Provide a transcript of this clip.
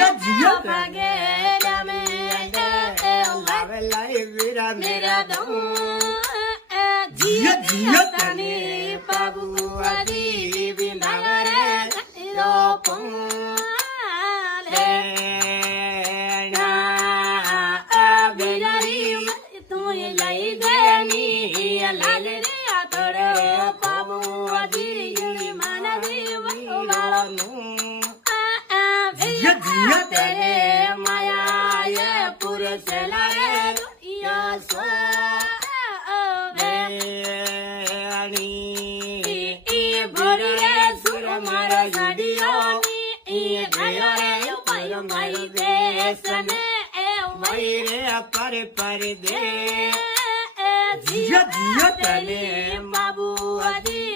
જીયા ભાગે રામે લાવે લાઈ વીરા મેરા દઉં જીયા જીયા તની બાબુ આદી વિનારે રોપું લઈ દેની લાલ રે આતડે બાબુ આદી માનવી વાળનું જીયા તેરે માયા પુરુષ લારે યસો ભરે સુર મારા ગાડીઓની એ ગયો રે પાયો મારી દેશને એ વૈરે પર દે જીયા જીયા તને બાબુ આદી